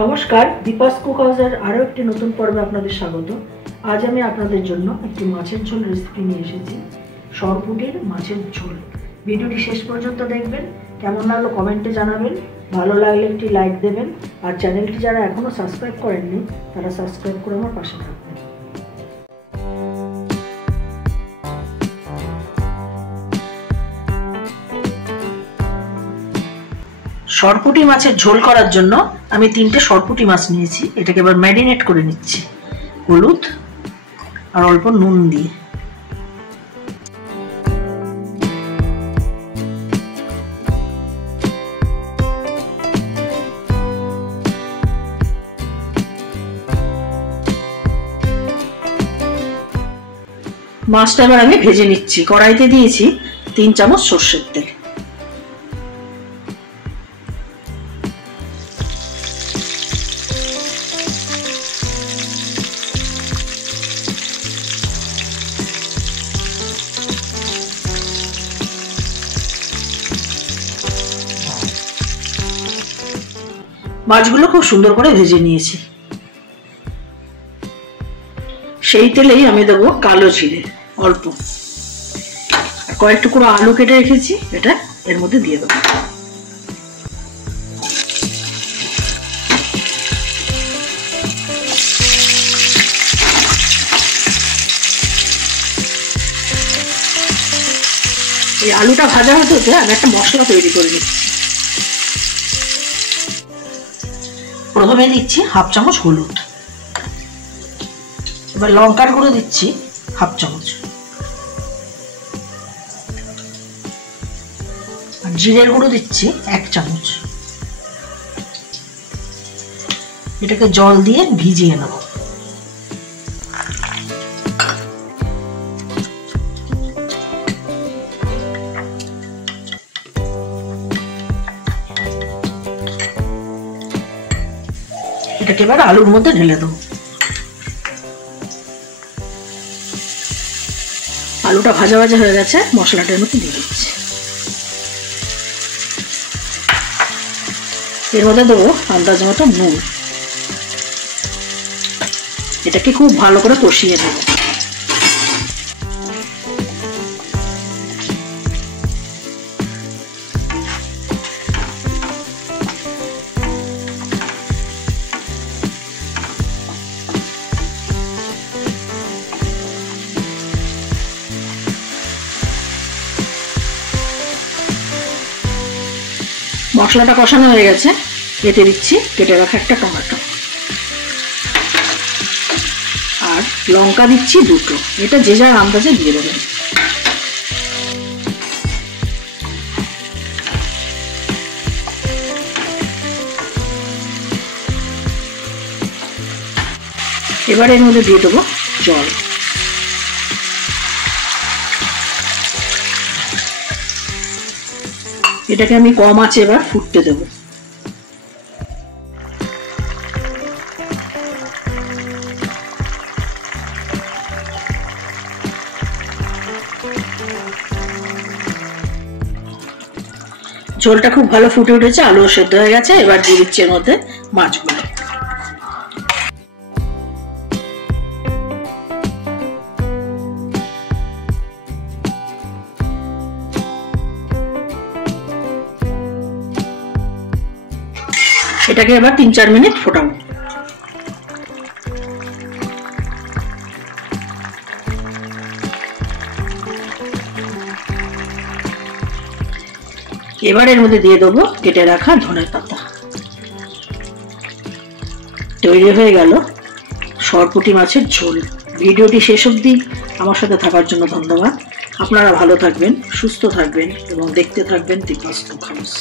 নমস্কার, দীপাস কুক হাউসের আরও একটি নতুন পর্বে আপনাদের স্বাগত। আজ আমি আপনাদের জন্য একটি মাছের ঝোল রেসিপি নিয়ে এসেছি, সরপুঁটির মাছের ঝোল। ভিডিওটি শেষ পর্যন্ত দেখবেন, কেমন লাগলো কমেন্টে জানাবেন, ভালো লাগলে একটি লাইক দেবেন, আর চ্যানেলটি যারা এখনও সাবস্ক্রাইব করেননি তারা সাবস্ক্রাইব করে আমার পাশে থাকবেন। সরপুঁটি মাছের ঝোল করার জন্য আমি 3টে সরপুঁটি মাছ নিয়েছি। এটাকে এবার ম্যারিনেট করে নিচ্ছি হলুদ আর অল্প নুন দিয়ে। মাছটা এবার আমি ভেজে নিচ্ছি। কড়াইতে দিয়েছি 3 চামচ সরষের তেল। মাছগুলো খুব সুন্দর করে ভেজে নিয়েছি। সেই তেলেই আমি দেবো কালো জিরে অল্প, আর কয়েক টুকরো আলু কেটে রেখেছি, এটা এর মধ্যে দিয়ে দেবো। এই আলুটা ভাজা হতে হতে আমি একটা মশলা তৈরি করে নিচ্ছি। প্রথমে দিচ্ছি 1/2 চামচ হলুদ, এবার লঙ্কার গুঁড়ো দিচ্ছি 1/2 চামচ, আর জিরের গুঁড়ো দিচ্ছি 1 চামচ। এটাকে জল দিয়ে ভিজিয়ে নেব। এটাকে এবার আলুর মধ্যে ঢেলে দেবো। আলুটা ভাজা ভাজা হয়ে গেছে, মশলাটার মধ্যে দিয়ে দিচ্ছি। এর মধ্যে দেবো আন্দাজ মতো নুন। এটাকে খুব ভালো করে কষিয়ে দেবো। মশলাটা কষানো হয়ে গেছে, এতে দিচ্ছি কেটে রাখা একটা টমেটো, আর লঙ্কা দিচ্ছি 2টো। এটা যে যার আন্দাজে দিয়ে দেবেন। এবার এর মধ্যে দিয়ে দেবো জল। এটাকে আমি কম আঁচে এবার ফুটতে দেব। ঝোলটা খুব ভালো ফুটে উঠেছে, আলু সেদ্ধ হয়ে গেছে। এবার দিয়ে দিচ্ছি এর মধ্যে মাছগুলো। এটাকে এবার 3-4 মিনিট ফোটাবো। এবার এর মধ্যে দিয়ে দেবো কেটে রাখা ধনের পাতা। তৈরি হয়ে গেল সরপুঁটি মাছের ঝোল। ভিডিওটি শেষ অবধি আমার সাথে থাকার জন্য ধন্যবাদ। আপনারা ভালো থাকবেন, সুস্থ থাকবেন এবং দেখতে থাকবেন দীপাস কুক হাউস।